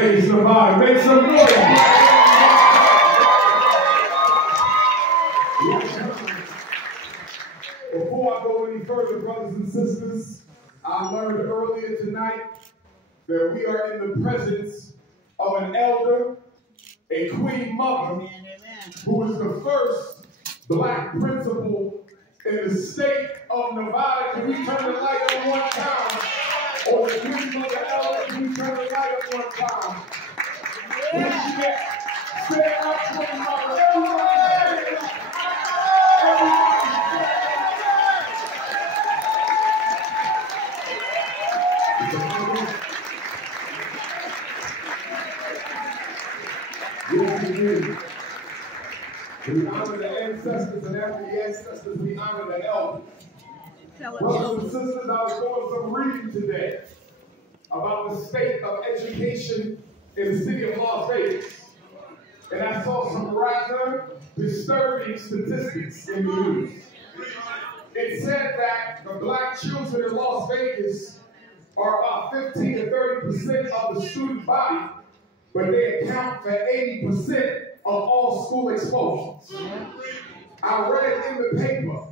Vegas, Nevada. Make some noise. Before I go any further, brothers and sisters, I learned earlier tonight that we are in the presence of an elder, a queen mother, who is the first black principal in the state of Nevada. Can we turn the light on one time? Or the queen mother elder, can we turn the light on one time? Say up, queen mother. We honor the ancestors, and after the ancestors, we honor the elders. Brothers and sisters, I was doing some reading today about the state of education in the city of Las Vegas. And I saw some rather disturbing statistics in the news. It said that the black children in Las Vegas are about 15 to 30% of the student body, but they account for 80% of all school exposures. I read in the paper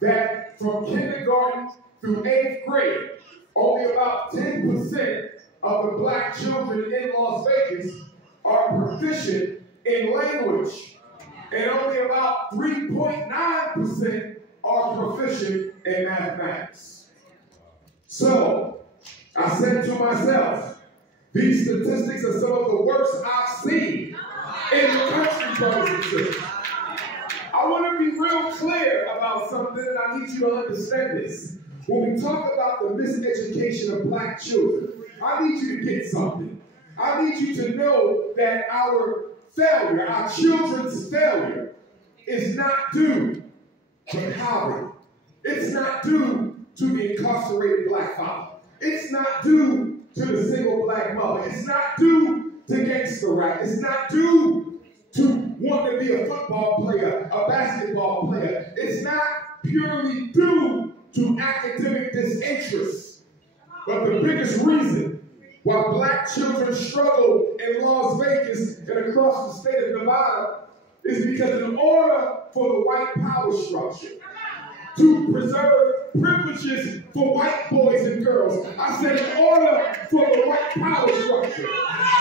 that from kindergarten through 8th grade, only about 10% of the black children in Las Vegas are proficient in language, and only about 3.9% are proficient in mathematics. So I said to myself, these statistics are some of the worst I've seen in the country, brothers and sisters. I want to be real clear about something, and I need you to understand this. When we talk about the miseducation of black children, I need you to get something. I need you to know that our failure, our children's failure, is not due to poverty. It's not due to the incarcerated black father. It's not due to the single black mother. It's not due to gangster rap. It's not due to wanting to be a football player, a basketball player. It's not purely due to academic disinterest. But the biggest reason why black children struggle in Las Vegas and across the state of Nevada is because in order for the white power structure to preserve privileges for white boys and girls, I said in order for the white power structure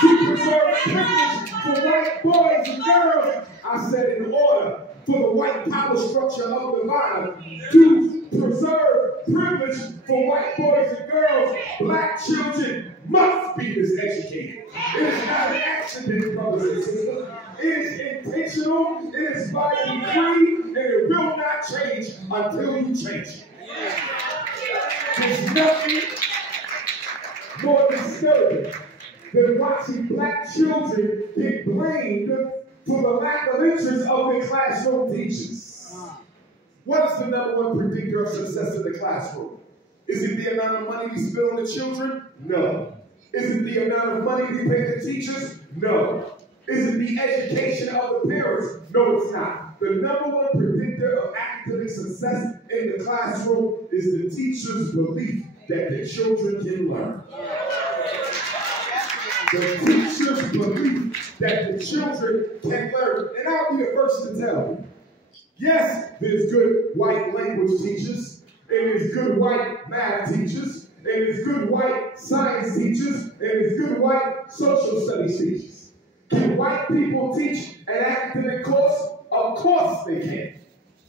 to preserve privilege for white boys and girls, I said in order for the white power structure of Nevada to preserve privilege for white boys and girls, black children must be miseducated. It is not an accident, brothers and sisters. It is intentional, it is by decree, and it will not change until you change it. There's nothing more disturbing than watching black children get blamed for the lack of interest of their classroom teachers. What is the #1 predictor of success in the classroom? Is it the amount of money we spend on the children? No. Is it the amount of money we pay the teachers? No. Is it the education of the parents? No, it's not. The #1 predictor of academic success in the classroom is the teacher's belief that the children can learn. The teacher's belief that the children can learn. And I'll be the first to tell you, yes, there's good white language teachers, and there's good white math teachers, and there's good white science teachers, and there's good white social studies teachers. Can white people teach an academic course? Of course they can.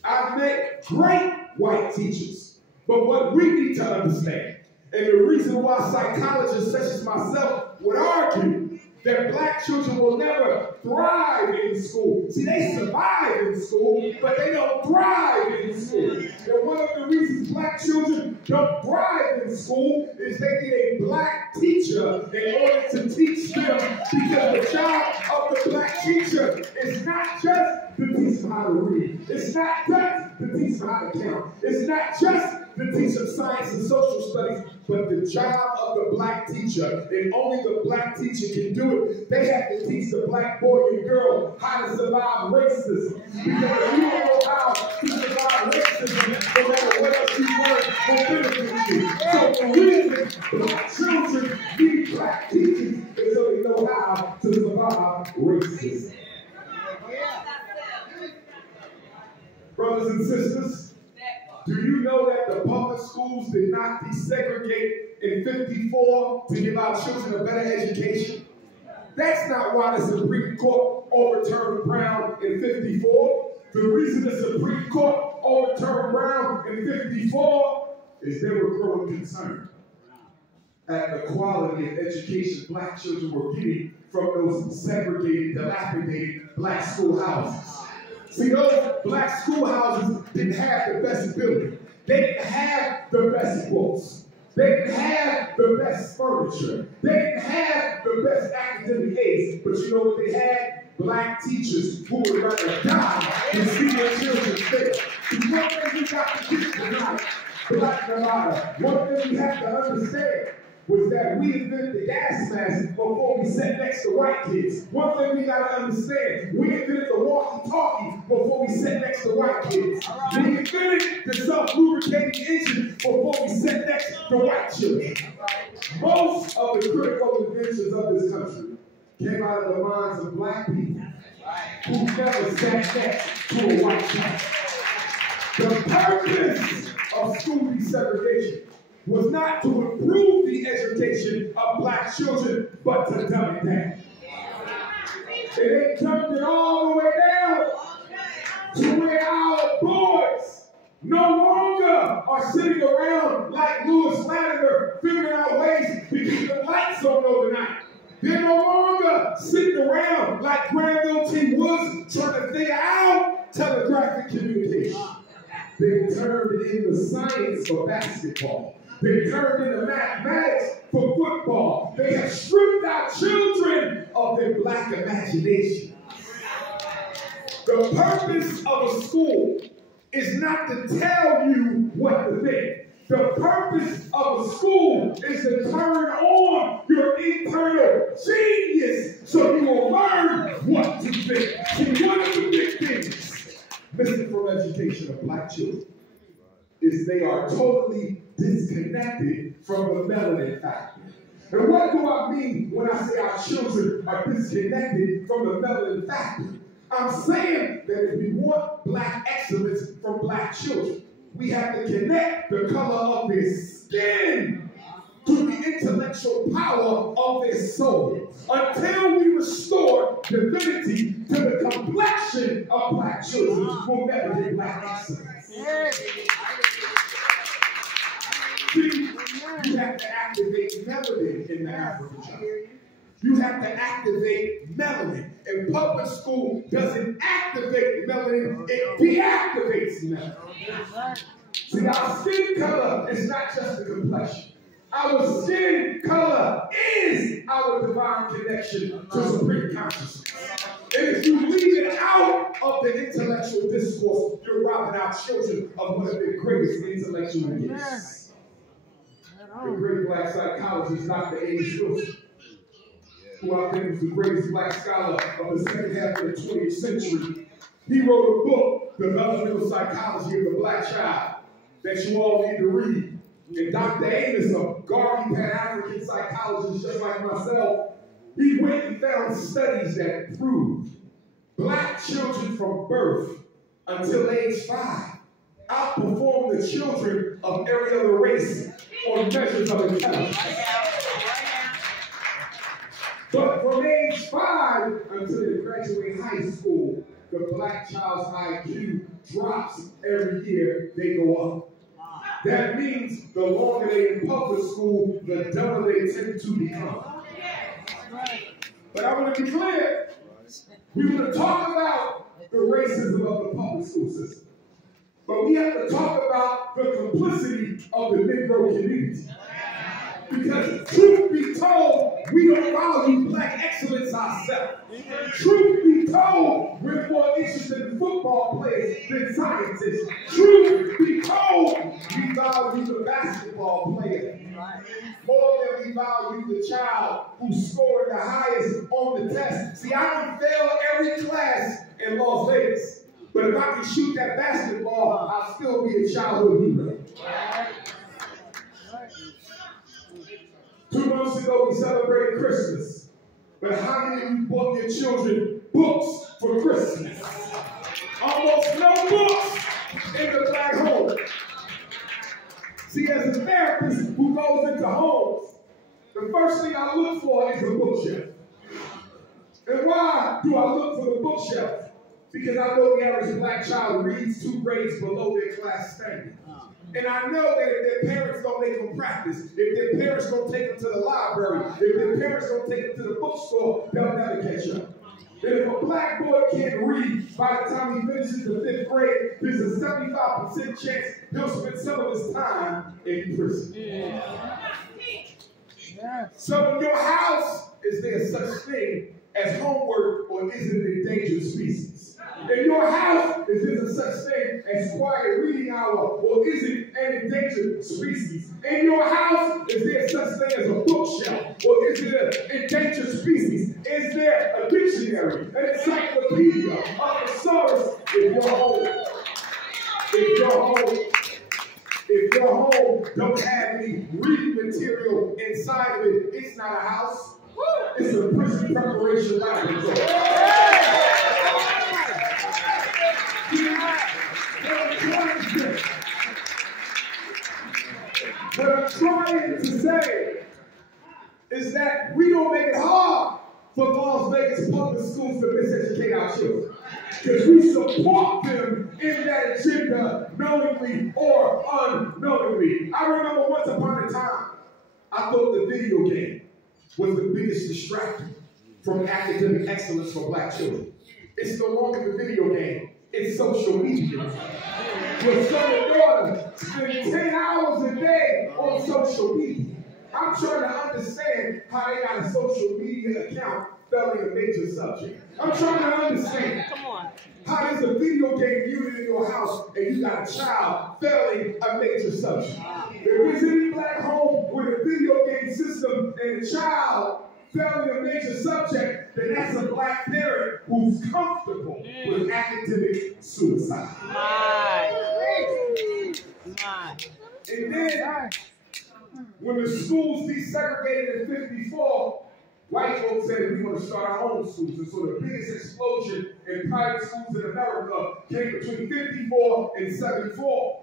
I've met great white teachers. But what we need to understand, and the reason why psychologists such as myself would argue that black children will never thrive in school. See, they survive in school, but they don't thrive in school. And one of the reasons black children don't thrive in school is they need a black teacher in order to teach them, because the job of the black teacher is not just to teach them how to read. It's not just to teach them how to count. It's not just to teach them science and social studies, but the job of the black teacher, and only the black teacher can do it. They have to teach the black boy and girl how to survive racism. Because if you don't know how to survive racism, no matter what else you learn will benefit you. So the reason black children need black teachers is so they know how brothers and sisters, do you know that the public schools did not desegregate in 54 to give our children a better education? That's not why the Supreme Court overturned Brown in 54. The reason the Supreme Court overturned Brown in 54 is they were growing concerned at the quality of education black children were getting from those segregated, dilapidated black schoolhouses. See, those black schoolhouses didn't have the best building. They didn't have the best books. They didn't have the best furniture. They didn't have the best academic aids. But you know what they had? Black teachers who would rather die than see their children fail. See, one thing we got to get tonight, Black Nevada, one thing we have to understand was that we invented the gas mask before we sat next to white kids. One thing we got to understand, we invented the walkie-talkie before we sat next to white kids. Right. We invented the self-lubricating engine before we sat next to white children. Right. Most of the critical inventions of this country came out of the minds of black people who never sat next to a white child. The purpose of school desegregation was not to improve the education of black children, but to dumb it down. And they dumbed it all the way down to where our boys no longer are sitting around like Lewis Latimer figuring out ways to keep the lights on overnight. They're no longer sitting around like Granville T. Woods trying to figure out telegraphic communication. They turned into science for basketball. They turned into mathematics for football. They have stripped our children of their black imagination. The purpose of a school is not to tell you what to think. The purpose of a school is to turn on your internal genius so you will learn what to think. See, one of the big things missing from education of black children is they are totally disconnected from the melanin factor. And what do I mean when I say our children are disconnected from the melanin factor? I'm saying that if we want black excellence from black children, we have to connect the color of their skin to the intellectual power of their soul. Until we restore divinity to the complexion of black children, we'll never get black excellence. See, you have to activate melanin in the African child. You have to activate melanin. And public school doesn't activate melanin, it deactivates melanin. See, our skin color is not just a complexion. Our skin color is our divine connection to supreme consciousness. And if you leave it out of the intellectual discourse, you're robbing our children of one of their greatest intellectual gifts. The great black psychologist, Dr. Amos Wilson, who I think was the greatest black scholar of the second half of the 20th century, he wrote a book, Developmental Psychology of the Black Child, that you all need to read. And Dr. Amos, a gaudy Pan-African psychologist just like myself, he went and found studies that proved black children from birth until age 5 outperform the children of every other race on measures of intelligence. But from age 5 until they graduate high school, the black child's IQ drops every year they go up. That means the longer they're in public school, the dumber they tend to become. But I want to be clear. We want to talk about the racism of the public school system. But we have to talk about the complicity of the Negro community. Because truth be told, we don't value black excellence ourselves. Truth be told, we're more interested in football players than scientists. Truth be told, we value the basketball player more than we value the child who scored the highest on the test. See, I can fail every class in Las Vegas, but if I can shoot that basketball, I'll still be a childhood hero. 2 months ago, we celebrated Christmas. But how many of you bought your children books for Christmas? Almost no books in the black home. See, as a therapist who goes into homes, the first thing I look for is a bookshelf. And why do I look for the bookshelf? Because I know the average black child reads 2 grades below their class standard. And I know that if their parents don't make them practice, if their parents don't take them to the library, if their parents don't take them to the bookstore, they'll never catch up. And if a black boy can't read by the time he finishes the 5th grade, there's a 75% chance he'll spend some of his time in prison. So in your house, is there such thing as homework, or is it an endangered species? In your house, is there such thing as quiet reading hour, or is it an endangered species? In your house, is there such thing as a bookshelf, or is it an endangered species? Is there a dictionary, an encyclopedia, a thesaurus in your home? If your home don't have any reading material inside of it, it's not a house. It's a prison preparation laboratory. What I'm trying to say is that we don't make it hard for Las Vegas public schools to miseducate our children. Because we support them in that agenda knowingly or unknowingly. I remember once upon a time, I thought the video game was the biggest distraction from academic excellence for black children. It's no longer the video game, it's social media. Your son and daughter spend 10 hours a day on social media. I'm trying to understand how they got a social media account failing a major subject. I'm trying to understand how there's a video game unit in your house and you got a child failing a major subject. If there's any black home with a video game system and a child failing a major subject, then that's a black parent who's comfortable with academic suicide. And then, when the schools desegregated in 54, white folks said we want to start our own schools. And so the biggest explosion in private schools in America came between 54 and 74.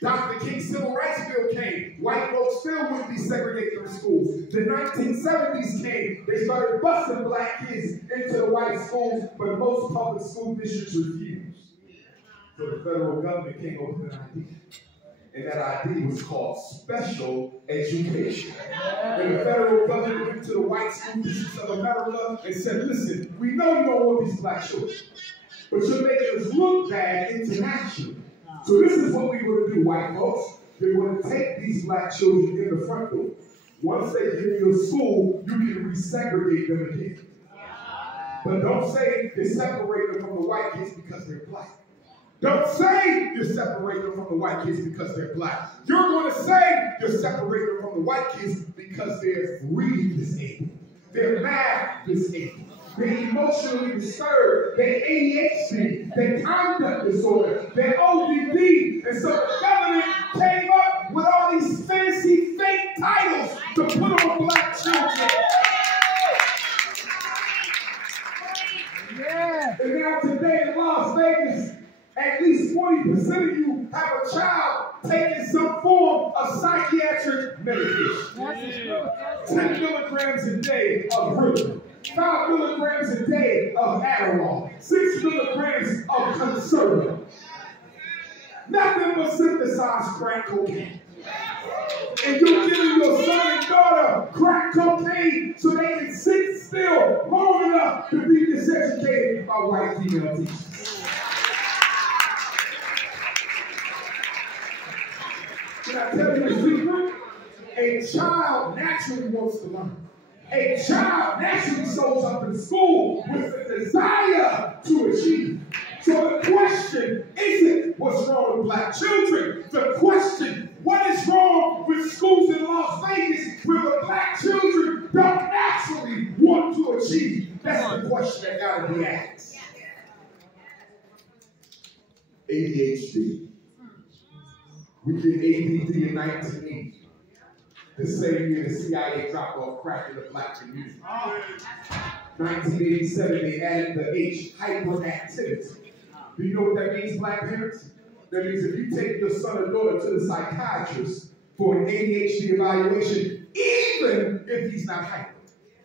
Dr. King's Civil Rights Bill came. White folks still wouldn't desegregate their schools. The 1970s came. They started busing black kids into the white schools, but most public school districts refused. So the federal government came up with an idea. And that idea was called special education. And the federal government went to the white school districts of America and said, listen, we know you don't want these black children, but you're making us look bad internationally. So this is what we want to do, white folks. We're going to take these black children in the front door. Once they get in your school, you can resegregate them again. But don't say you separate them from the white kids because they're black. Don't say you separate them from the white kids because they're black. You're going to say you separate them from the white kids because they're reading disabled. They're math disabled. They're emotionally disturbed. They're ADHD. They're conduct disorder. They're ODD. And so the government came up with all these fancy fake titles to put on black children. Yeah. And now today in Las Vegas, at least 40% of you have a child taking some form of psychiatric medication. 10 milligrams a day of Ritalin, 5 milligrams a day of Adderall, 6 milligrams of Concerta. Nothing but synthesized crack cocaine. And you're giving your son and daughter crack cocaine so they can sit still long enough to be miseducated by white female teachers. Can I tell you a secret? A child naturally wants to learn. A child naturally shows up in school with a desire to achieve. So the question isn't what's wrong with black children. The question, what is wrong with schools in Las Vegas where the black children don't naturally want to achieve? That's the question that got to be asked. ADHD. We did ADD in 1980. The same year the CIA dropped off crack in the black community. 1987, they added the H, hyperactivity. Do you know what that means, black parents? That means if you take your son or daughter to the psychiatrist for an ADHD evaluation, even if he's not hyper,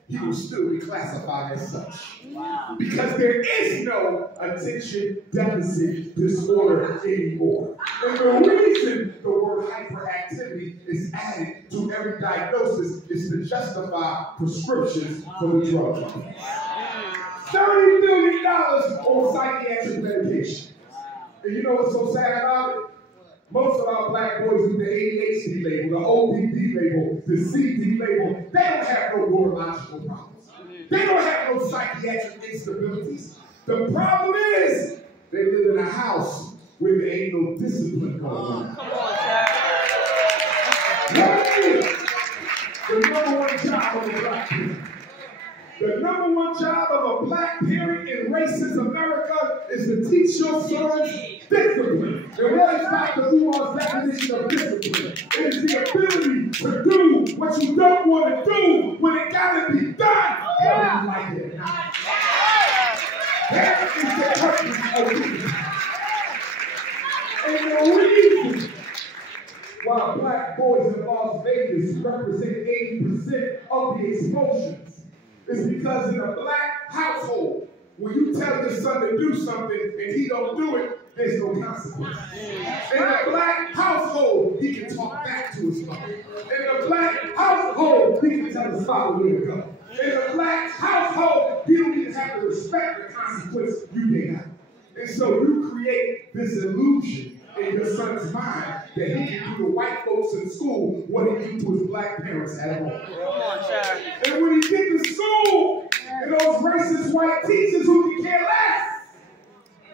he will still be classified as such. Wow. Because there is no attention deficit disorder anymore. And the reason the word hyperactivity is added to every diagnosis is to justify prescriptions for the drug companies. $30 billion on psychiatric medication. And you know what's so sad about it? Most of our black boys with the ADHD label, the ODD label, the CD label, they don't have no neurological problems. They don't have no psychiatric instabilities. The problem is they live in a house where there ain't no discipline going on. Come on, Chad. The number one job of a black parent. The number one job of a black parent in racist America is to teach your sons discipline. And what is Dr. Umar's definition of discipline? It is the ability to do what you don't want to do when it gotta be done. Whether you like it or not. That is the purpose of leadership. And the reason why black boys in Las Vegas represent 80% of the explosions is because in a black household, when you tell your son to do something and he don't do it, there's no consequence. In a black household, he can talk back to his mother. In a black household, he can tell his father where to go. In a black household, you don't even have to respect the consequence you get out. And so you create this illusion in your son's mind that he can do to white folks in school what he did to his black parents at home. And when he gets to school, and those racist white teachers who can care less,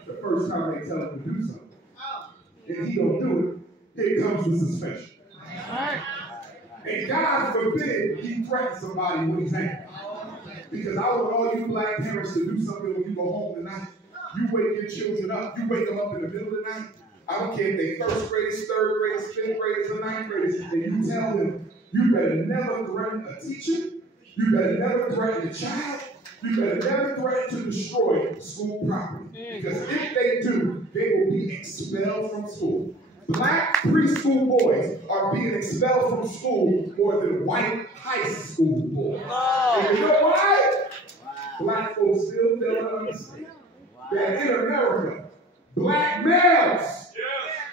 the first time they tell him to do something, and he don't do it, it comes with suspension. And God forbid he threatens somebody when he's angry. Because I want all you black parents to do something when you go home tonight. You wake your children up, you wake them up in the middle of the night. I don't care if they're first graders, third graders, fifth graders, or ninth graders, and you tell them, you better never threaten a teacher, you better never threaten a child, you better never threaten to destroy school property. Because if they do, they will be expelled from school. Black preschool boys are being expelled from school more than white high school boys. And you know why? Black folks still don't understand that in America, black males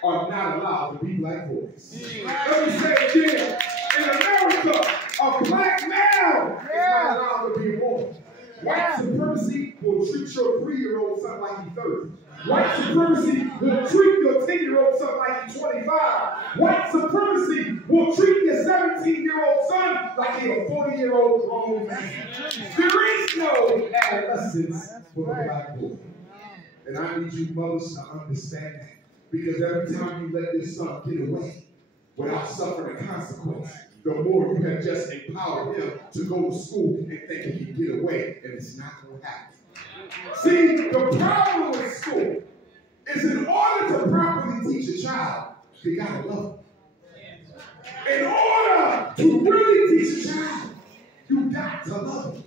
are not allowed to be black boys. Let me say it again. In America, a black male is not allowed to be a boy. White supremacy will treat your 3-year-old son like he's 30. White supremacy will treat your 10-year-old son like he's 25. White supremacy will treat your 17-year-old son like he's a 40-year-old grown man. There is no adolescence for a black boy. And I need you mothers to understand that. Because every time you let this son get away without suffering a consequence, the more you have just empowered him to go to school and think he can get away, and it's not going to happen. See, the problem with school is in order to properly teach a child, you got to love him. In order to really teach a child, you got to love him.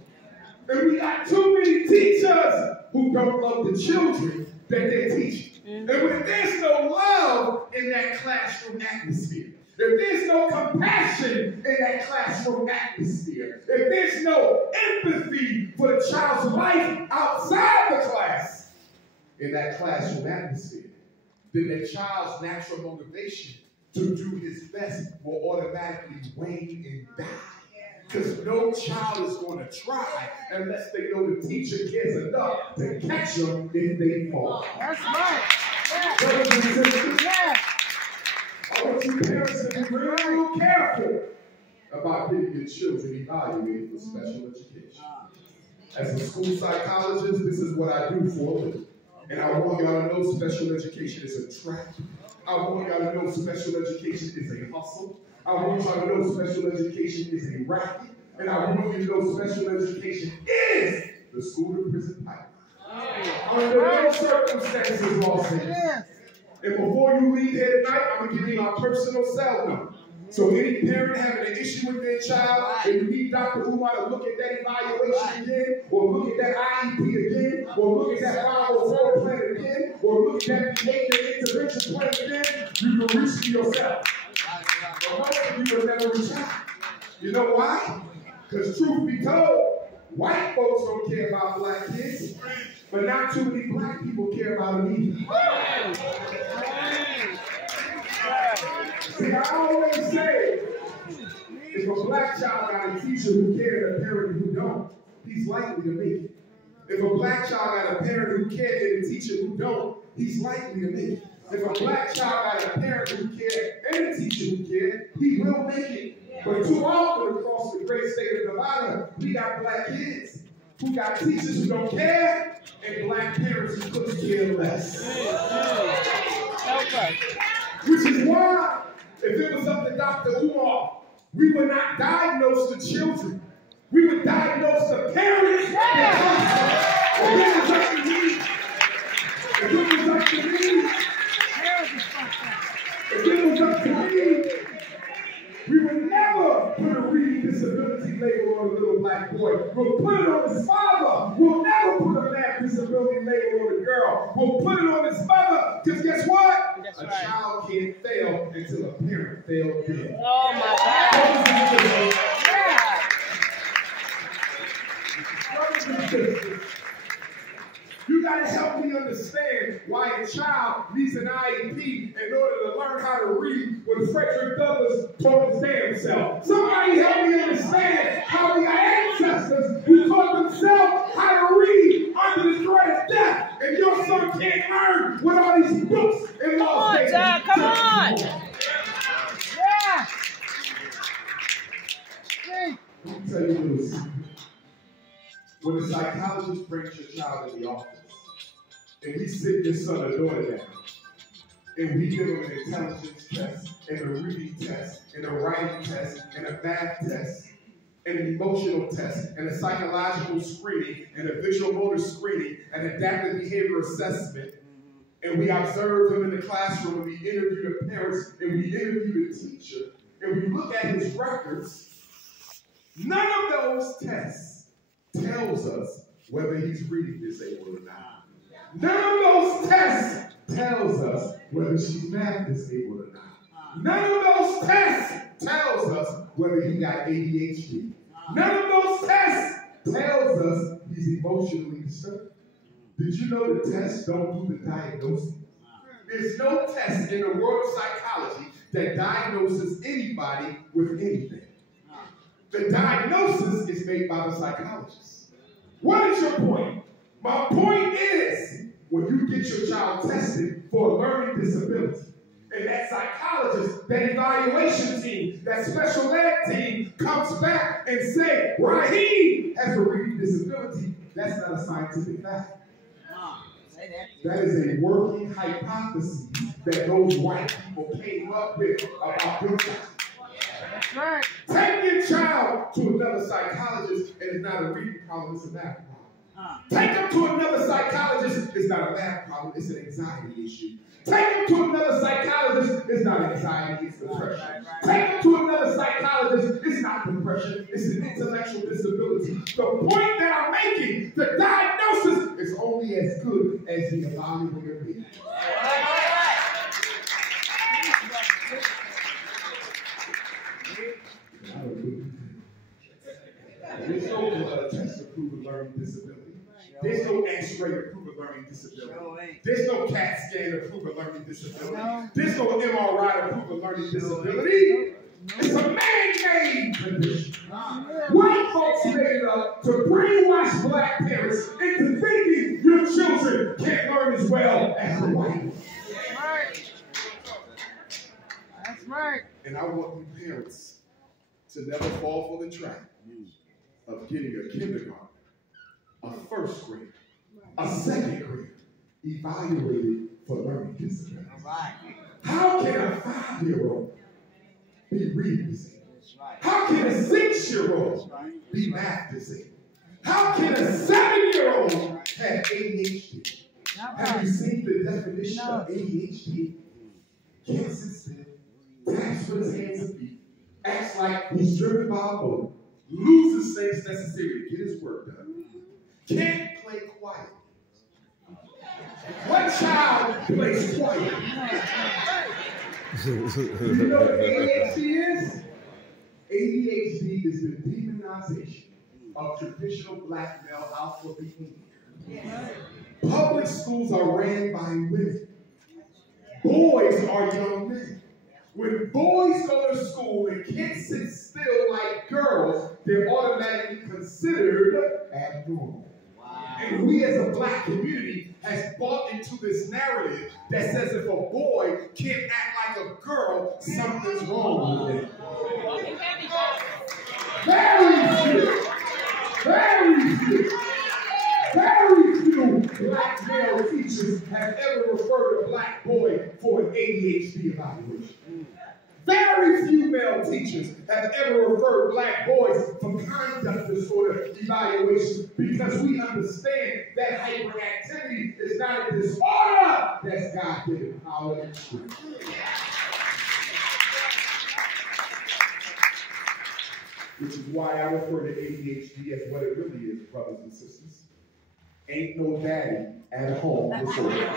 And we got too many teachers who don't love the children that they're teaching. And when there's no love in that classroom atmosphere, if there's no compassion in that classroom atmosphere, if there's no empathy for the child's life outside the class in that classroom atmosphere, then the child's natural motivation to do his best will automatically wane and die. Because no child is going to try unless they know the teacher cares enough to catch them if they fall. That's right. Brothers and sisters, I want you parents to be real careful about getting your children evaluated for special education. As a school psychologist, this is what I do for a living. And I want y'all to know special education is a trap. I want y'all to know special education is a hustle. I want y'all to know special education is a racket. And I want you to know special education is the school-to-prison pipeline. Under no circumstances, Los Angeles. And before you leave here tonight, I'm going to give you my personal cell number. So any parent having an issue with their child, and you need Dr. Umar to look at that evaluation again, or look at that IEP again, or look at that 504 plan again, or look at that behavior intervention plan folks don't care about black kids, but not too many black people care about them either. See, I always say, if a black child got a teacher who cared and a parent who don't, he's likely to make it. If a black child got a parent who cared and a teacher who don't, he's likely to make it. If a black child got a parent who cared and a teacher who cared, he will make it. But too often across the great state of Nevada, we got black kids who got teachers who don't care and black parents who couldn't care less. Which is why, if it was up to Dr. Umar, we would not diagnose the children. We would diagnose the parents. If it was up to me, we would never put a reading disability label on a little black boy. We'll put it on his father. We'll never put a math disability label on a girl. We'll put it on his mother. Because guess what? A child can't fail until a parent failed them. Oh my God. You got to help me understand why a child needs an IEP in order to learn how to read when Frederick Douglass taught his damn self. Somebody help me understand how the ancestors who taught themselves how to read under the threat of death, and your son can't learn with all these books and laws. Come on, Dad, come on. Yeah. Let me tell you a little secret. When a psychologist brings your child in the office, and we sit your son or daughter down, and we give them an intelligence test, and a reading test, and a writing test, and a math test, and an emotional test, and a psychological screening, and a visual motor screening, and adaptive behavior assessment, and we observe him in the classroom, and we interview the parents, and we interview the teacher, and we look at his records, none of those tests tells us whether he's reading disabled or not. None of those tests tells us whether she's math disabled or not. None of those tests tells us whether he got ADHD. None of those tests tells us he's emotionally disturbed. Did you know the tests don't do the diagnosis? There's no test in the world of psychology that diagnoses anybody with anything. The diagnosis is made by the psychologist. What is your point? My point is, when you get your child tested for a learning disability, and that psychologist, that evaluation team, that special ed team comes back and say, Raheem has a reading disability, that's not a scientific fact. That is a working hypothesis that those white people came up with about your child. That's right. Take your child to another psychologist, and it's not a reading problem, it's a math problem. Take them to another psychologist, it's not a math problem, it's an anxiety issue. Take them to another psychologist, it's not anxiety, it's depression. Take them to another psychologist, it's not depression, it's an intellectual disability. The point that I'm making, the diagnosis is only as good as the evaluator is. There's no blood test to prove a learning disability. There's no X-ray to prove a learning disability. There's no CAT scan to prove a learning disability. There's no MRI to prove a learning disability. It's a man-made condition. White folks made it up to brainwash black parents into thinking your children can't learn as well as the white ones. That's right. And I want you parents to never fall for the trap of getting a kindergarten, a first grade, a second grade evaluated for learning disabilities. How can a 5-year-old be reading disabled? How can a 6-year-old be math disabled? How can a 7-year-old have ADHD? Have you seen the definition of ADHD? Can't sit still, taps with his hands and feet, acts like he's driven by a boat, loses things necessary to get his work done, can't play quiet. What child plays quiet? Do you know what ADHD is? ADHD is the demonization of traditional black male alpha behavior. Public schools are ran by women. Boys are young men. When boys go to school and can't sit still like girls, they're automatically considered abnormal. And we as a black community has bought into this narrative that says if a boy can't act like a girl, something's wrong with him. Very few black male teachers have ever referred a black boy for an ADHD evaluation. Very few male teachers have ever referred black boys for conduct disorder evaluations because we understand that hyperactivity is not a disorder, that's God-given power and strength. Which is why I refer to ADHD as what it really is, brothers and sisters. Ain't no daddy at home disorder.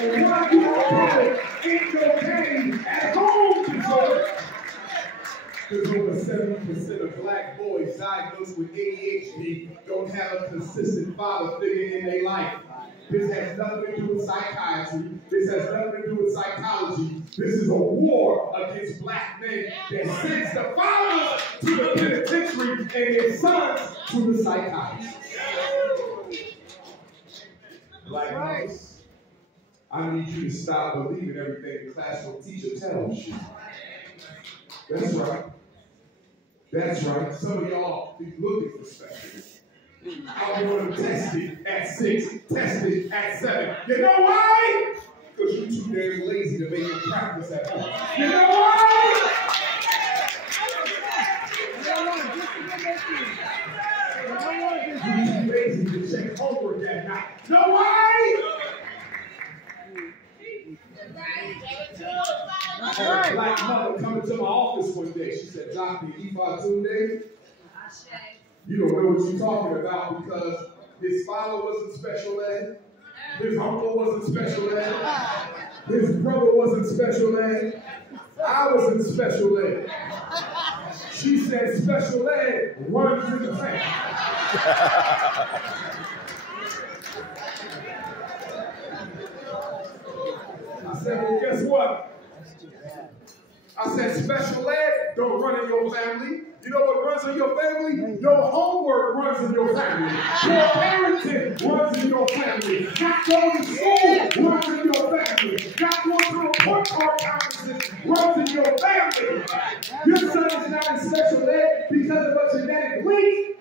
And why do I call it ain't no daddy at home disorder? Because over 70% of black boys diagnosed with ADHD don't have a consistent father figure in their life. This has nothing to do with psychiatry. This has nothing to do with psychology. This is a war against black men that sends the fathers to the penitentiary and their sons to the psychiatrist. Black mothers, I need you to stop believing everything the classroom teacher tells you. That's right. That's right. Some of y'all be looking for specialists. I want to test it at 6, test it at 7. You know why? Because you're too damn lazy to make it practice at home. You know why? You're too lazy to check homework at night. You know why? I had a black mother coming to my office one day. She said, Dr. Ifa Tunde, you don't know what you're talking about because his father wasn't special ed, his uncle wasn't special ed, his brother wasn't special ed, I was in special ed. She said special ed runs in the family. I said, well, guess what? I said, special ed don't run in your family. You know what runs in your family? Your homework runs in your family. Your parenting runs in your family. Not going to school runs in your family. Not going to report card conferences runs in your family. Your son is not in special ed because of a genetic link.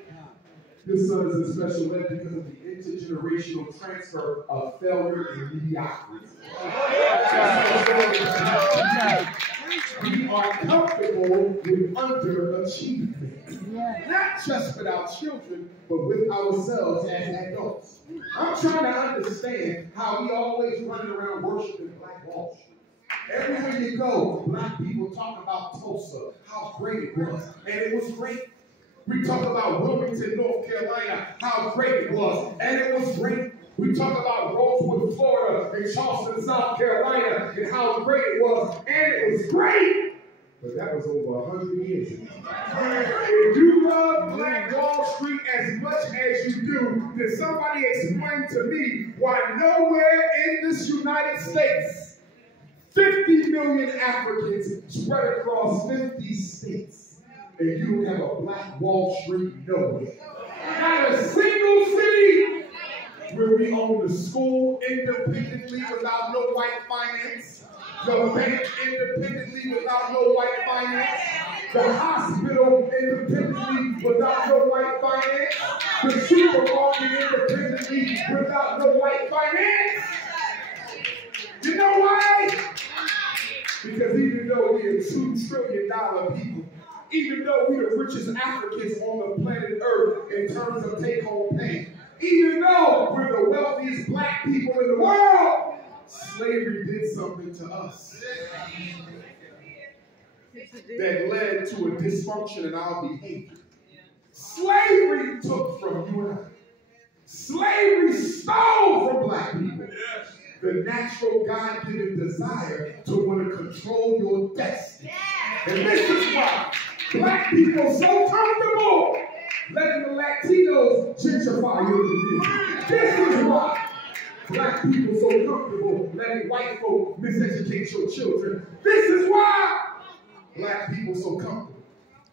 Your son is in special ed because of the intergenerational transfer of failure and mediocrity. We are comfortable with underachievement. Not just with our children, but with ourselves as adults. I'm trying to understand how we always running around worshiping Black Wall Street. Everywhere you go, black people talk about Tulsa, how great it was. And it was great. We talk about Wilmington, North Carolina, how great it was. And it was great. We talk about Rosewood, Florida, and Charleston, South Carolina, and how great it was. And it was great. But that was over 100 years ago. If you love Black Wall Street as much as you do, then somebody explain to me why nowhere in this United States, 50 million Africans spread across 50 states, and you don't have a Black Wall Street nowhere. Not a single city where we own the school independently without no white finance, the bank independently without no white finance, the hospital independently without no white finance, the supermarket independently without no white finance. You know why? Because even though we're $2 trillion people, even though we're the richest Africans on the planet Earth in terms of take-home pay, even though we're the wealthiest black people in the world, slavery did something to us that led to a dysfunction in our behavior. Slavery took from you and I. Slavery stole from black people the natural God-given desire to want to control your destiny. And this is why Black people so comfortable letting the Latinos gentrify your community. This is why black people so comfortable letting white folk miseducate your children. This is why black people so comfortable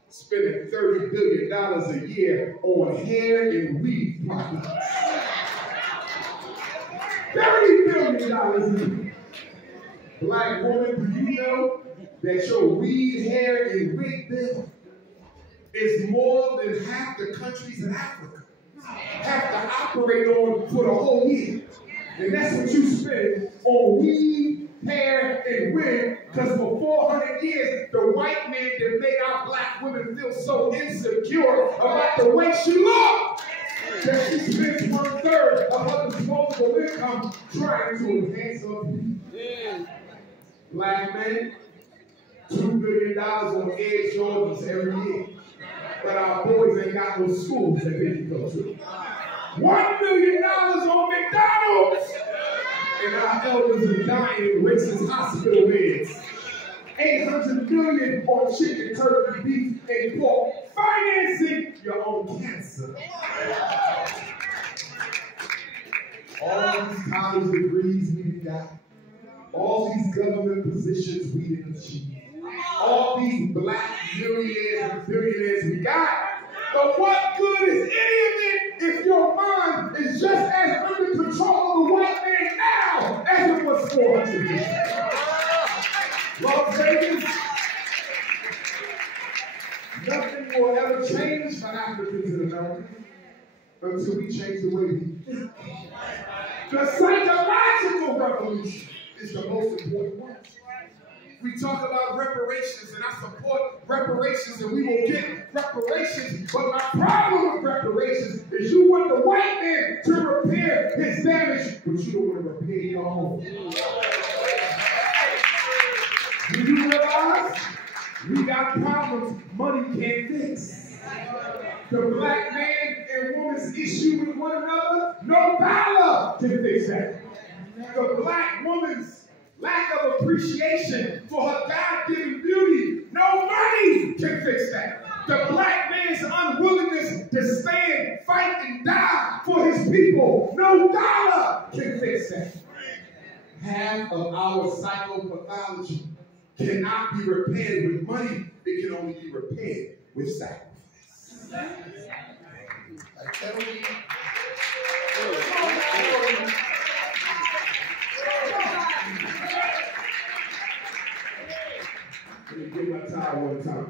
spending $30 billion a year on hair and weave products. $30 billion a year. Black woman, do you know that your weave, hair, and wig bill is more than half the countries in Africa have to operate on for the whole year? And that's what you spend on weave, hair, and wig, because for 400 years, the white man that made our black women feel so insecure about the way she looked that she spends 1/3 of her disposable income trying to enhance her beauty. Black men, $2 billion on Air Jordans every year, but our boys ain't got no schools that they can go to. $1 million on McDonald's, and our elders are dying in racist hospital beds. $800 million on chicken, turkey, beef, and pork, financing your own cancer. All these college degrees we got, all these government positions we didn't achieve, all these black millionaires and billionaires we got, but what good is any of it if your mind is just as under control of the white man now as it was 400 years ago? Las Vegas, nothing will ever change for Africans in America until we change the way we think. The psychological revolution is the most important one. We talk about reparations, and I support reparations, and we will get reparations. But my problem with reparations is you want the white man to repair his damage, but you don't want to repair your own. Do you realize we got problems money can't fix? The black man and woman's issue with one another, no dollar can fix that. The black woman's lack of appreciation for her God-given beauty, no money can fix that. The black man's unwillingness to stand, fight, and die for his people, no dollar can fix that. Half of our psychopathology cannot be repaired with money. It can only be repaired with sacrifice. I tell you. Let me get my towel one time.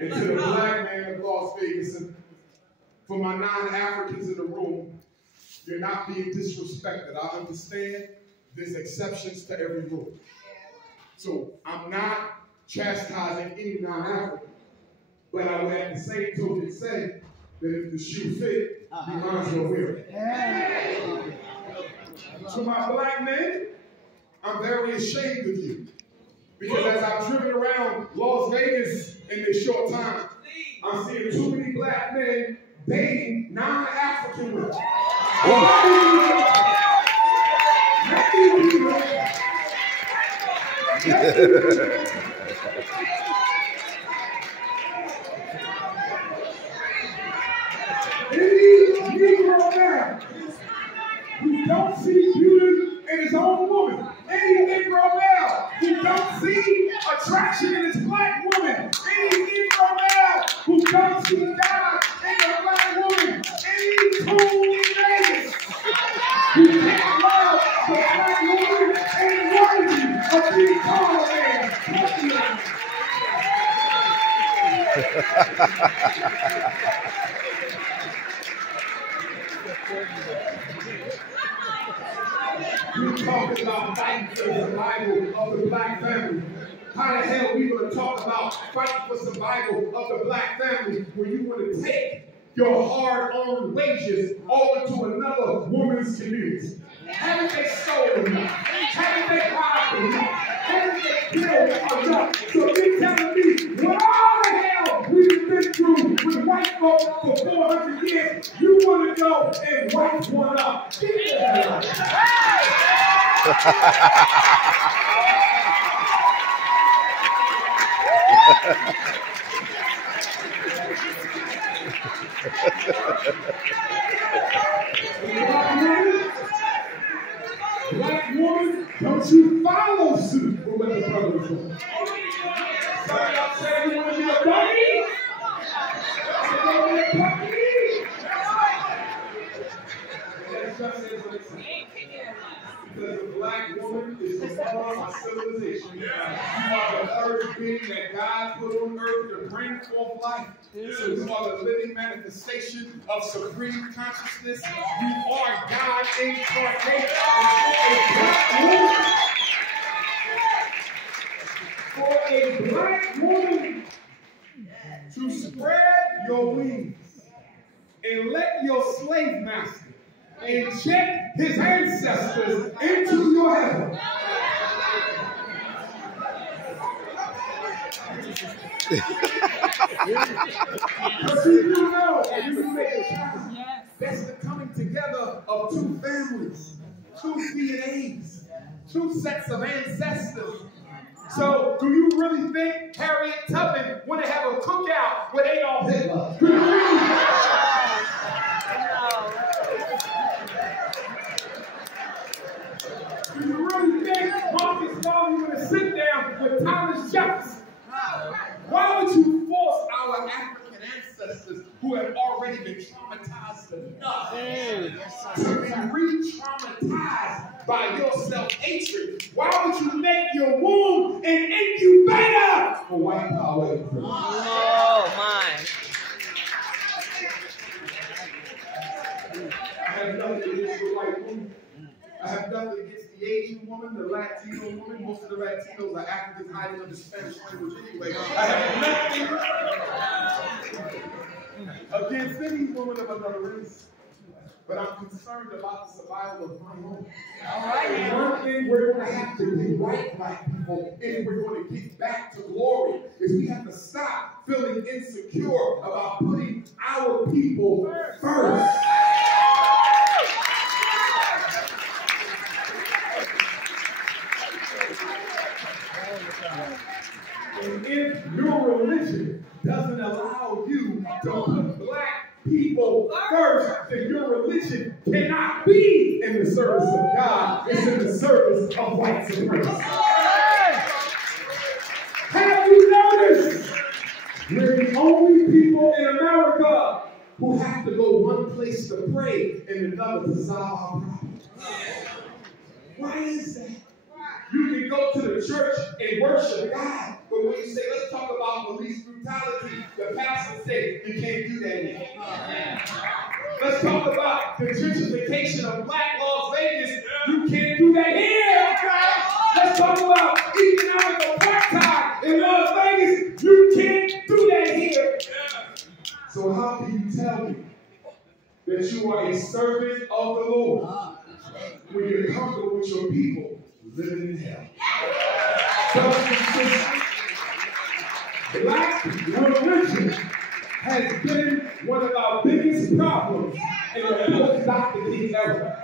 And to the black man of Las Vegas, and for my non-Africans in the room, you're not being disrespected. I understand there's exceptions to every rule. So I'm not chastising any non-African, but I would at the same token say that if the shoe fit, you might as well wear it. To my black men, I'm very ashamed of you. Because as I've driven around Las Vegas in this short time, I'm seeing too many black men dating non-African women. Any Negro man who don't see beauty in his own woman, any Negro male who don't see attraction in his black woman, any Negro male who don't see God in a black woman, any coon in Vegas who can't love the black woman ain't worthy of being called a man. We talking about fighting for the survival of the black family. How the hell we going to talk about fighting for survival of the black family when you want to take your hard-earned wages over to another woman's community? Haven't they stolen enough? Haven't they robbed enough? Haven't they killed enough? So you're telling me what all the hell we've been through with white folks for 400 years, you want to go and wipe one up? Get the hell out of here. Black woman, don't you follow suit with what the brother was doing. Some of y'all say you want to be a bunny? You want to be a puppy? That's just what it says. Because the black woman is the form of civilization. You are the earth being that God put on earth to bring forth life. So you are the living manifestation of supreme consciousness. You are God incarnate. For a black woman to spread your wings and let your slave master inject his ancestors into your heaven. Because you know, you make a child. That's the coming together of two families, two DNAs, two sets of ancestors. So, do you really think Harriet Tubman want to have a cookout with Adolf Hitler? Do you really? Do you really think Marcus Garvey would have sit down with Thomas Jefferson? Why would you force our African ancestors who have already been traumatized enough to be re-traumatized by your self-hatred? Why would you make your womb an incubator for white power? Oh, my. I have nothing against the white woman. I have nothing against the Asian woman, the Latino woman. Most of the Latinos are Africans hiding under Spanish language anyway. I have nothing against any woman of another race. But I'm concerned about the survival of my home. One thing we're going to have to do right, black people, if we're going to get back to glory, is we have to stop feeling insecure about putting our people first. And if your religion doesn't allow you to put black people first, then your religion cannot be in the service of God. It's in the service of white supremacy. Have you noticed we're the only people in America who have to go one place to pray and another to solve our problems? Why is that? You can go to the church and worship God, but when you say, let's talk about police brutality, the pastor says, you can't do that yet. Let's talk about the gentrification of Black Las Vegas. You can't do that here. Let's talk about economic apartheid in Las Vegas. You can't do that here. So how can you tell me that you are a servant of the Lord when you're comfortable with your people living in hell? Black religion has been one of our biggest problems in the post-Dr. King era.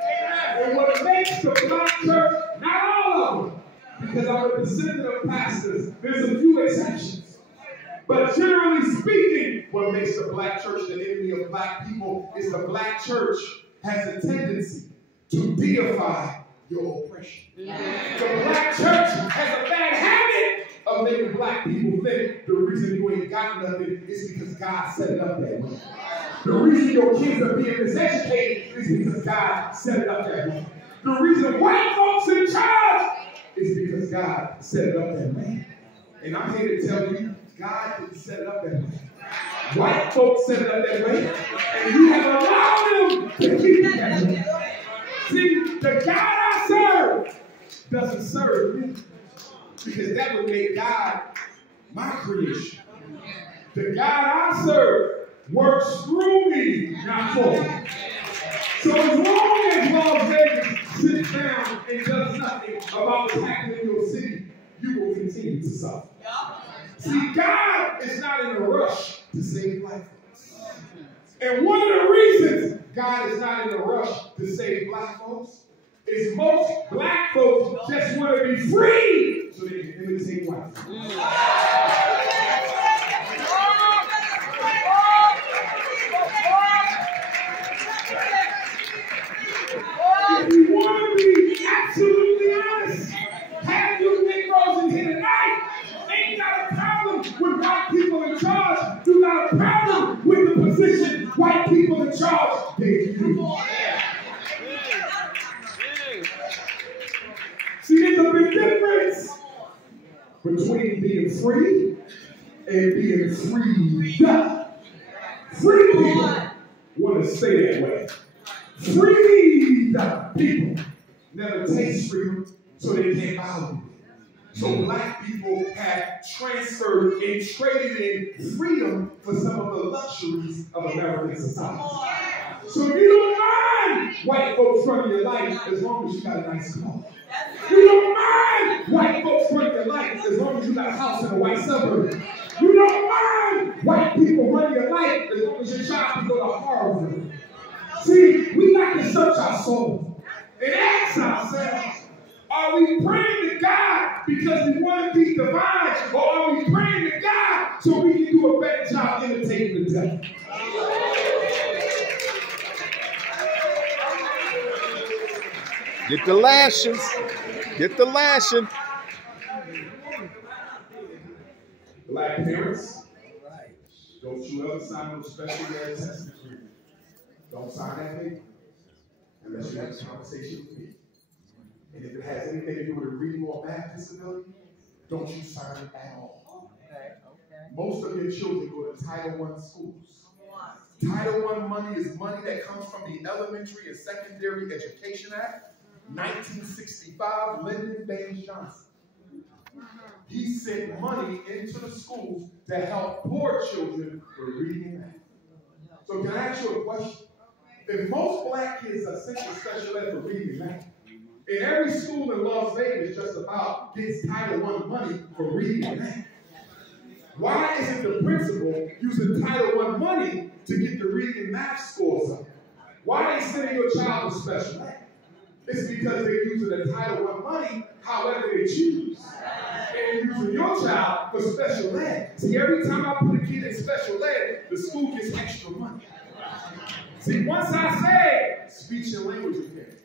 And what makes the black church, not all of them, because I'm a descendant of pastors, there's a few exceptions. But generally speaking, what makes the black church the enemy of black people is the black church has a tendency to deify your oppression. The black church has a bad habit of making black people think the reason you ain't got nothing is because God set it up that way. The reason your kids are being miseducated is because God set it up that way. The reason white folks in charge is because God set it up that way. And I'm here to tell you, God didn't set it up that way. White folks set it up that way. And you have allowed them to keep it that way. See, the God I serve doesn't serve me, because that would make God my creation. The God I serve works through me, not for me. So as long as Las Vegas sits down and does nothing about what's happening in your city, you will continue to suffer. See, God is not in a rush to save black folks. And one of the reasons God is not in a rush to save black folks is most black folks just want to be free so they can imitate white folks. If you want to be absolutely honest, have you Negroes in here tonight ain't got a problem with white people in charge. You got a problem with the position white people in charge gave you. See, there's a big difference between being free and being freed. Free people want to stay that way. Freed people never taste freedom, so they can't value it. So black people have transferred and traded in freedom for some of the luxuries of American society. So you don't mind white folks running your life as long as you got a nice car. You don't mind white folks running your life as long as you got a house in a white suburb. You don't mind white people running your life as long as your child can go to Harvard. See, we got to search our soul and ask ourselves, are we praying to God because we want to be divine, or are we praying to God so we can do a better job imitating the devil? Get the lashings. Get the lashing. Black parents, don't you ever sign no special ed test agreement. Don't sign that paper unless you have a conversation with me. And if it has anything to do with a reading or math disability, don't you sign it at all. Most of your children go to Title I schools. Title I money is money that comes from the Elementary and Secondary Education Act, 1965, Lyndon Baines Johnson. He sent money into the schools to help poor children with reading and math. So can I ask you a question? If most black kids are sent to special ed for reading and math, and every school in Las Vegas just about gets Title I money for reading and math, why isn't the principal using Title I money to get the reading and math scores up? Why are they sending your child to special ed? It's because they're using the Title I money however they choose. And using your child for special ed. See, every time I put a kid in special ed, the school gets extra money. See, once I say speech and language impairment,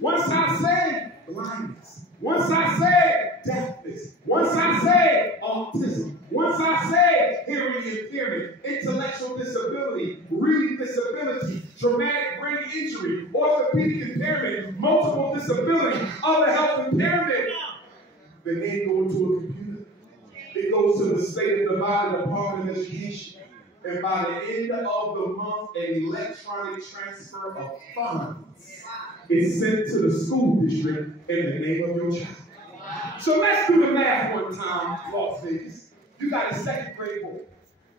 once I say blindness, once I say deafness, once I say autism, once I say hearing impairment, intellectual disability, reading disability, traumatic brain injury, orthopedic impairment, multiple disability, other health impairment, then they go into a computer. It goes to the state of Nevada Department of Education. And by the end of the month, an electronic transfer of funds is sent to the school district in the name of your child. So let's do the math one time, Las Vegas. You got a second grade boy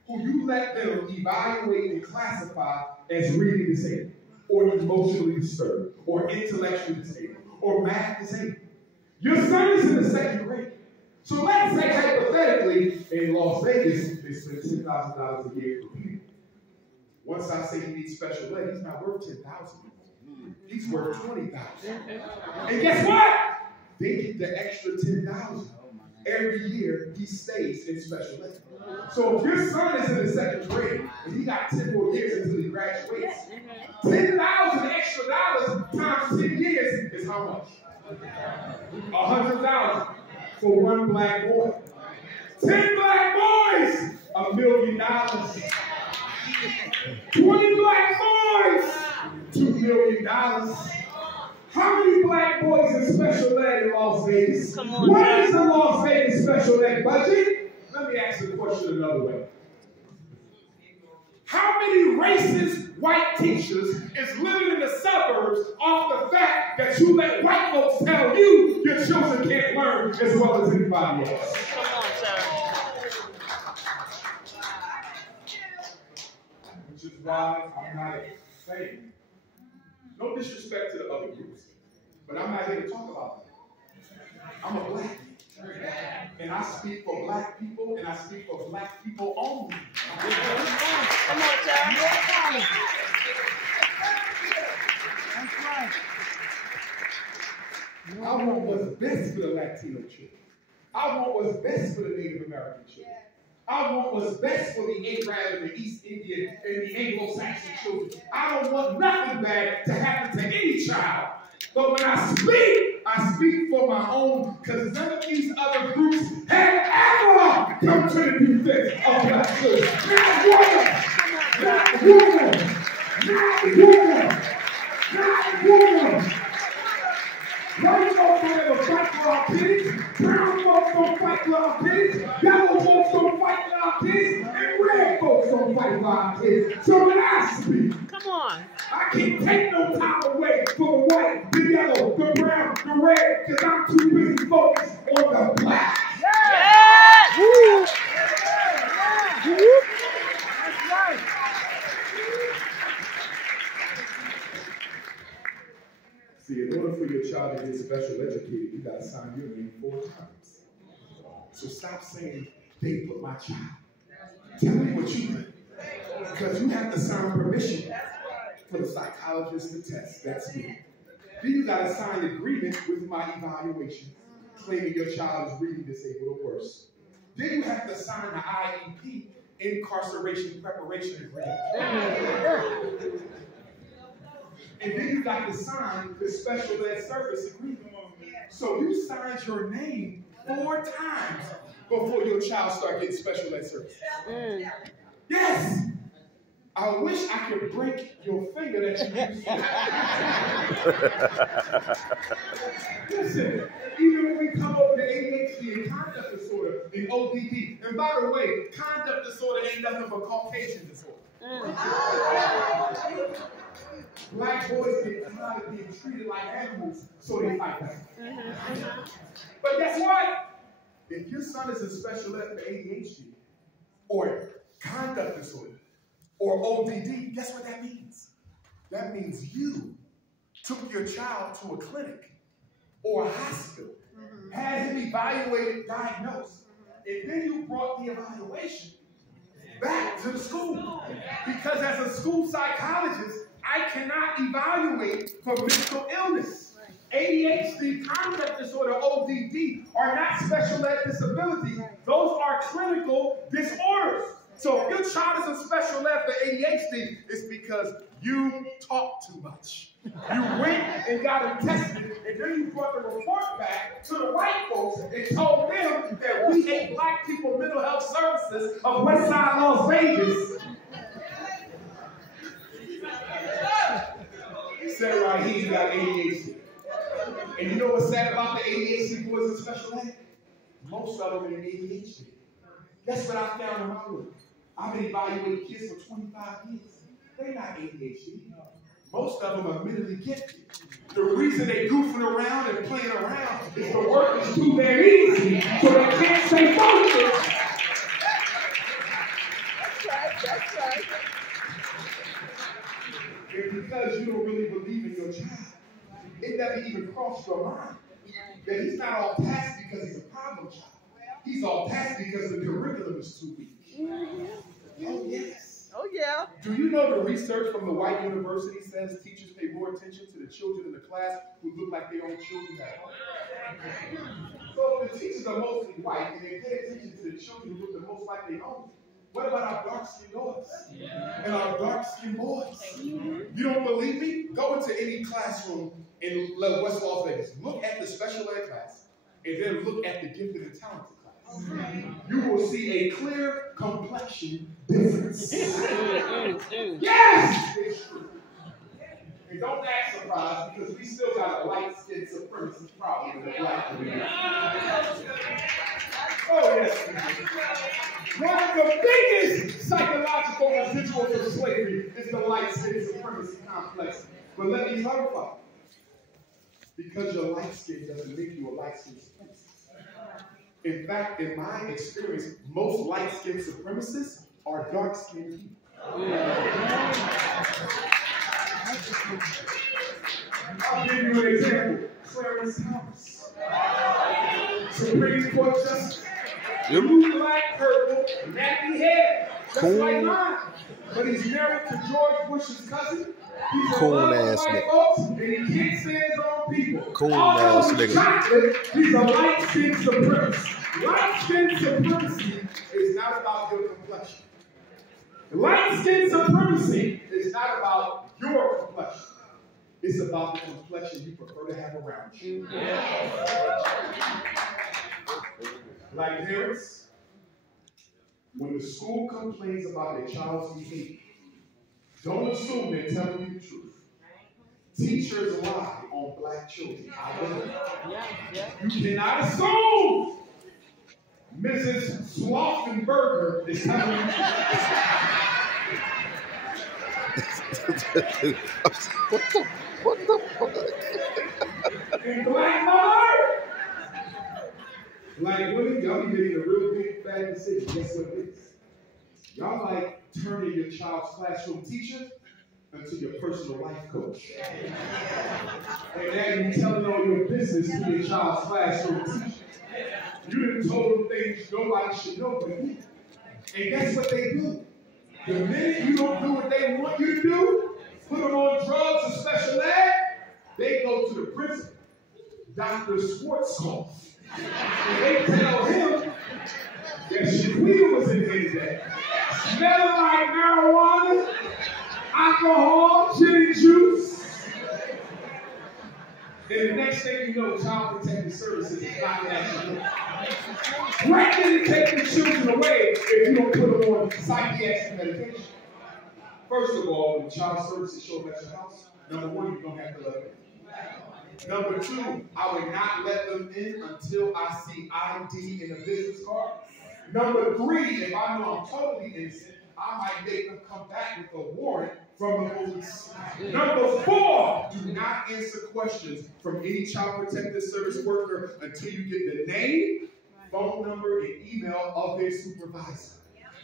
who you let them evaluate and classify as reading disabled, or emotionally disturbed, or intellectually disabled, or math disabled. Your son is in the second grade. So let's say hypothetically, in Las Vegas, they spend $10,000 a year for people. Once I say he needs special ed, he's not worth $10,000. He's worth $20,000. And guess what? They get the extra $10,000 every year he stays in special ed. So if your son is in the second grade and he got 10 more years until he graduates, $10,000 extra dollars times 10 years is how much? $100,000 for one black boy. 10 black boys, $1 million. 20 black boys, $2 million. How many black boys in special ed in Las Vegas? What is the Las Vegas special ed budget? Let me ask the question another way. How many racist white teachers is living in the suburbs off the fact that you let white folks tell you your children can't learn as well as anybody else? Come on, sir. Which is why I'm not saying, no disrespect to the other groups, but I'm not here to talk about that. I'm a black man. And I speak for black people, and I speak for black people only. Come on, sir. That's right. I want what's best for the Latino children. I want what's best for the Native American children. I want what's best for the Arab and the East Indian and the Anglo-Saxon children. I don't want nothing bad to happen to any child. But when I speak for my own, because none of these other groups have ever come to the defense of black children. Not one. White folks don't ever fight for our kids. Brown folks don't fight for our kids. Yellow folks don't fight for our kids. And red folks don't fight for our kids. So when I speak, come on. I can't take no time away from the white, the yellow, the brown, the red, because I'm too busy focused on the black. Yeah. Woo. Yeah. That's right. See, in order for your child to get special educated, you got to sign your name 4 times. So stop saying, they put my child. Tell me what you think. Because you have to sign permission for the psychologist to test. That's me. Then you got to sign an agreement with my evaluation, claiming your child is reading disabled or worse. Then you have to sign the IEP, incarceration preparation agreement. And then you got to sign the special ed service agreement. So you signed your name 4 times before your child starts getting special ed service. Yes! I wish I could break your finger that you used. Listen, even when we come over to ADHD and conduct disorder and ODD, and by the way, conduct disorder ain't nothing but Caucasian disorder. Black boys get tired of being treated like animals, so they fight back. But guess what? If your son is in special ed for ADHD, or conduct disorder, or ODD, guess what that means? That means you took your child to a clinic or a hospital, had him evaluated, diagnosed, and then you brought the evaluation back to the school. Because as a school psychologist, I cannot evaluate for mental illness. ADHD, conduct disorder, ODD are not special ed disabilities. Those are clinical disorders. So if your child is in special ed for ADHD, it's because you talk too much. You went and got him tested, and then you brought the report back to the white folks and told them that we hate black people mental health services of West Side Las Vegas. He said right here, he got ADHD. And you know what's sad about the ADHD boys in special ed? Most of them are in ADHD. Guess what I found in my work? I've been evaluating kids for 25 years. They're not ADHD. Most of them are mentally gifted. The reason they goofing around and playing around is the work is too damn easy, so they can't stay focused. That's right. And because you don't really believe in your child, it never even crossed your mind that he's not off task because he's a problem child. He's off task because the curriculum is too weak. Oh, yes. Oh, yeah. Do you know the research from the white university says teachers pay more attention to the children in the class who look like their own children at home? So if the teachers are mostly white and they pay attention to the children who look the most like their own, what about our dark-skinned daughters and our dark-skinned boys? You don't believe me? Go into any classroom in West Las Vegas. Look at the special ed class and then look at the gifted and talented class. You will see a clear complexion difference. Yes! It's true. And don't act surprised because we still got a light-skinned supremacist problem in the black community. Oh, yes. One of the biggest psychological residuals of slavery is the light-skinned supremacy complex. But let me clarify. Because you're light-skinned doesn't make you a light-skinned supremacist. In fact, in my experience, most light-skinned supremacists are dark-skinned people. I'll give you an example. Clarence Thomas, Supreme Court Justice. Blue, black, purple, nappy hair, just like mine. but he's married to George Bush's cousin. He's a Coon ass nigga. folks, and he can't stand his own people. Coon ass nigga. Chocolate, he's a light-skinned supremacist. Light-skinned supremacy is not about your complexion. Light-skinned supremacy is not about your complexion. It's about the complexion you prefer to have around you. Like parents, when the school complains about their child's behavior, don't assume they're telling you the truth. Teachers lie on black children. You cannot assume Mrs. Slaughtenberger is telling you the truth. What the fuck? And black mother! Like, what if y'all be making a real big bad decision? Guess what it is? Y'all like turning your child's classroom teacher into your personal life coach. And now you're telling all your business to your child's classroom teacher. You done told them things nobody should know but you. And guess what they do? The minute you don't do what they want you to do, put them on drugs or special ed, they go to the principal, Dr. Schwarzkopf, and they tell him that Shaquita was in here today. Smelling like marijuana, alcohol, gin and juice. And the next thing you know, Child Protective Services is knocking at your door. Threatening to take the children away if you don't put them on psychiatric medication. First of all, when child services show up at your house, number one, you don't have to let them in. Number two, I would not let them in until I see ID in a business card. Number three, if I know I'm totally innocent, I might make them come back with a warrant from the police. Number four, do not answer questions from any Child Protective Service worker until you get the name, phone number, and email of their supervisor.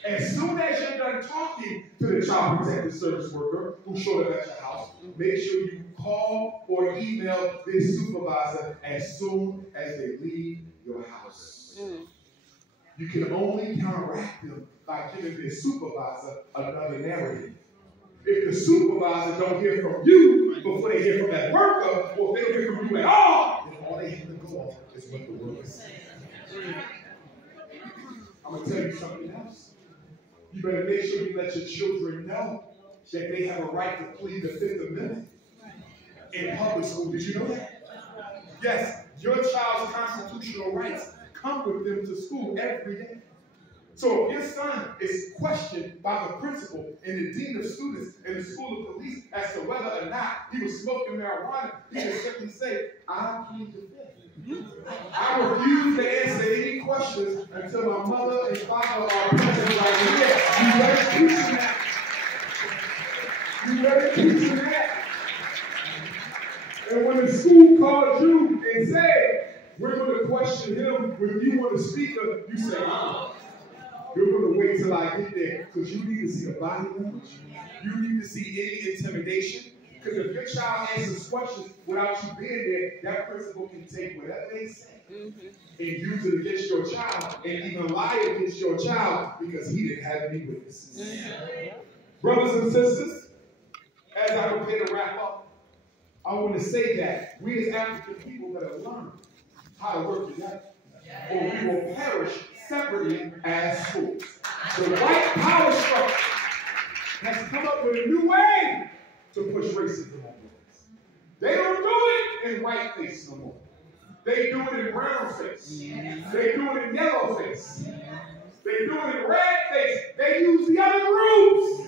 As soon as you're done talking to the Child Protective Service worker who showed up at your house, make sure you call or email their supervisor as soon as they leave your house. You can only counteract them by giving their supervisor another narrative. If the supervisor don't hear from you before they hear from that worker, or if they don't hear from you at all, then all they have to go on is what the worker says. I'm going to tell you something else. You better make sure you let your children know that they have a right to plead the Fifth Amendment in public school. Did you know that? Yes, your child's constitutional rights come with them to school every day. So if your son is questioned by the principal and the dean of students and the school of police as to whether or not he was smoking marijuana, he can simply say, I plead the Fifth. I refuse to answer any questions until my mother and father are present right here. You better teach him that. You better teach him that. And when the school calls you and said, we're going to question him when you want a speaker, you say, you're going to wait till I get there because you need to see the body language. You need to see any intimidation. Because if your child answers questions without you being there, that principal can take whatever they say and use it against your child and even lie against your child because he didn't have any witnesses. Brothers and sisters, as I prepare to wrap up, I want to say that we as African people better learn how to work together, or we will perish separately as schools. The white power structure has come up with a new way to push racism on boys. They don't do it in white face no more. They do it in brown face. They do it in yellow face. They do it in red face. They use the other groups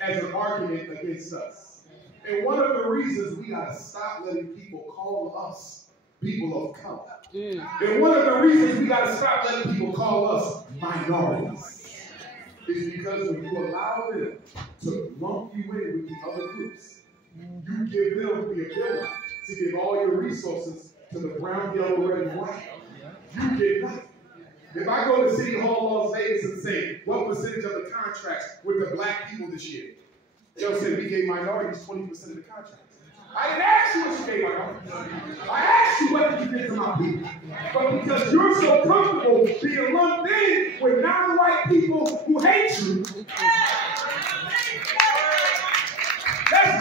as an argument against us. And one of the reasons we gotta stop letting people call us people of color. And one of the reasons we gotta stop letting people call us minorities is because when you allow them to lump you in with the other groups, you give them the ability to give all your resources to the brown, yellow, red, and white. You get nothing. If I go to City Hall, Las Vegas, and say, what percentage of the contracts with the black people this year? They'll say we gave minorities 20% of the contracts. I didn't ask you what you gave minorities. I asked you what you did to my people. But because you're so comfortable being lumped in with non-white people who hate you,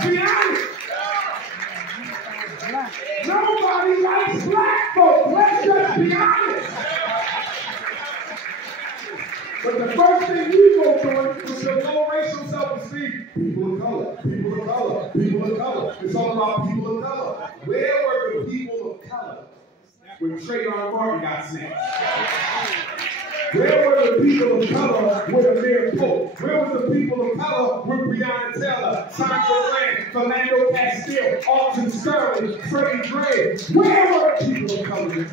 be honest. Nobody likes black folks. Let's just be honest. But the first thing you go through was your low racial self-esteem. People of color, people of color, people of color. It's all about people of color. Where were the people of color when Trayvon Martin got snatched? Where were the people of color with Amir Pope? Where were the people of color with Breonna Taylor, Sandra Bland, Philando Castile, Alton Sterling, Freddie Gray? Where were the people of color?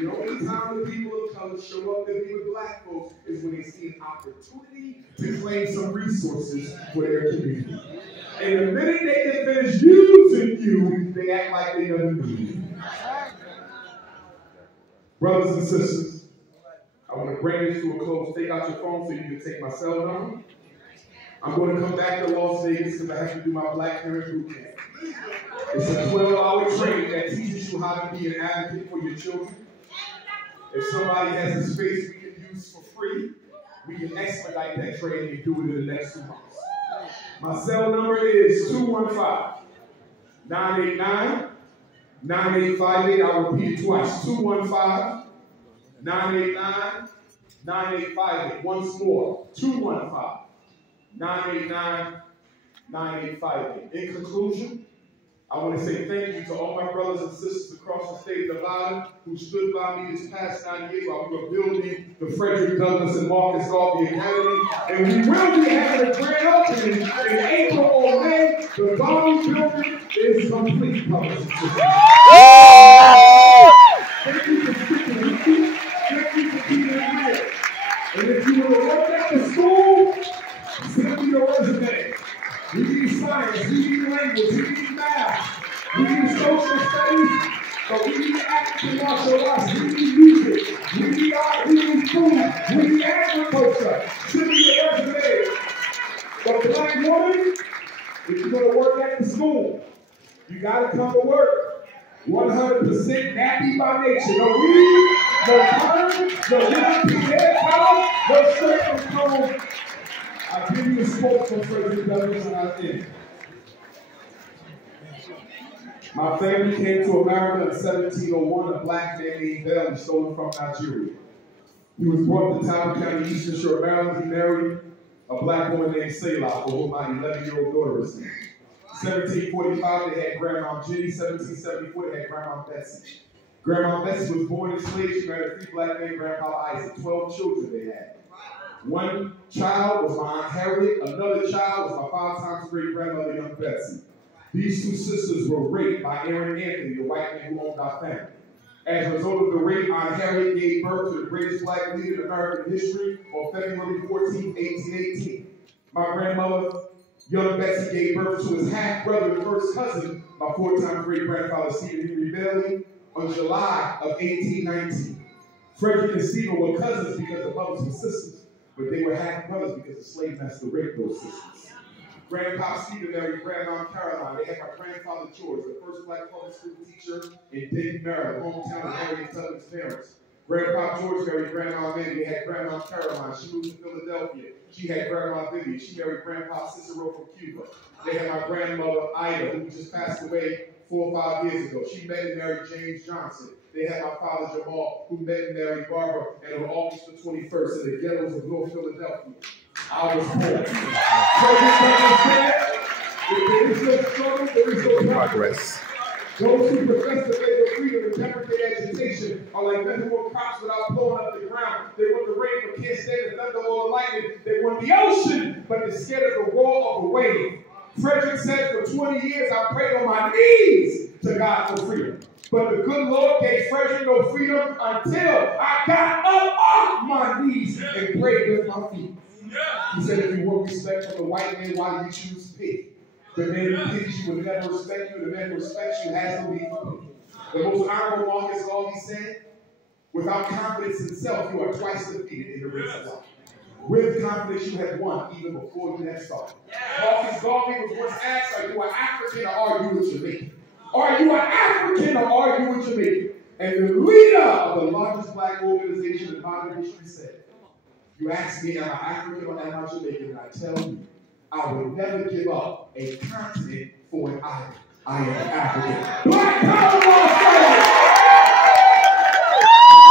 The only time the people of color show up to be with black folks is when they see an opportunity to claim some resources for their community. And the minute they get finished using you, they act like they never knew you. Brothers and sisters, I want to bring this to a close. Take out your phone so you can take my cell number. I'm going to come back to Las Vegas because I have to do my Black Parent Boot Camp. It's a 12-hour training that teaches you how to be an advocate for your children. If somebody has a space we can use for free, we can expedite that training and do it in the next 2 months. My cell number is 215-989-9858. I'll repeat it twice. 215-989-9858. Once more. 215-989-9858. In conclusion, I want to say thank you to all my brothers and sisters across the state of Nevada who stood by me this past 9 years while we were building the Frederick Douglass and Marcus Garvey Academy. And we will be having a grand opening in April or May. The Garvey building is complete, brothers and sisters. Thank you for sticking with me. Thank you for being here. And if you want to work at the school, send me your resume. We need science, we need language, we need math, we need social studies, but we need African martial arts, we need music, we need art, we need food, we need agriculture. Send me your resume. But black woman, if you're going to work at the school, you got to come to work. 100% nappy by nature. No weed, no color, no European hair color, no straight from home. I'll give you a quote from Frederick Douglass and I think. My family came to America in 1701, a black man named Bell, stolen from Nigeria. He was brought to Talbot County, Eastern Shore, Maryland. He married a black woman named Selah, for whom my 11-year-old daughter is named. 1745, they had Grandma Jenny. 1774, they had Grandma Betsy. Grandma Betsy was born enslaved. She married a free black man, Grandpa Isaac. 12 children they had. One child was my Aunt Harriet. Another child was my 5 times great-grandmother, young Betsy. These 2 sisters were raped by Aaron Anthony, the white man who owned our family. As a result of the rape, Aunt Harriet gave birth to the greatest black leader in American history on February 14, 1818. My grandmother, young Betsy, gave birth to his half-brother and first cousin, my 4-time great-grandfather, Stephen Henry Bailey, on July of 1819. Frederick and Stephen were cousins because the mothers were sisters. But they were half brothers because the slave master raped those sisters. Grandpa Stephen married Grandma Caroline. They had my grandfather George, the first black public school teacher in Dayton, Maryland, hometown of Harriet Tubman's parents. Grandpa George married Grandma Mandy. They had Grandma Caroline. She moved to Philadelphia. She had Grandma Vivian. She married Grandpa Cicero from Cuba. They had my grandmother Ida, who just passed away 4 or 5 years ago. She met and married James Johnson. They had my father Jamal, who met and married Barbara, and on August the 21st in the ghettos of North Philadelphia. I was born. There is no struggle, there is no progress. Those who profess the faith of freedom and temperate agitation are like miserable crops without blowing up the ground. They want the rain but can't stand the thunder or the lightning. They want the ocean, but they're scared of the roar of the wave. Frederick said, for 20 years I prayed on my knees to God for freedom. But the good Lord gave Frederick no freedom until I got up off my knees and prayed with my feet. He said, if you want respect from the white man, why do you choose pity? The man who pities you will never respect you. The man who respects you has no need for pity. The most honorable Marcus Garvey said, without confidence in self, you are twice defeated in the race of life. With confidence, you have won even before you have started. Marcus Garvey was once asked, are you an African or are you a Jamaican? Are you an African or are you a Jamaican? And the leader of the largest black organization in modern history said, you ask me, am I African or am I Jamaican? And I tell you, I would never give up a continent for an island. I am African. Black power, Las Vegas!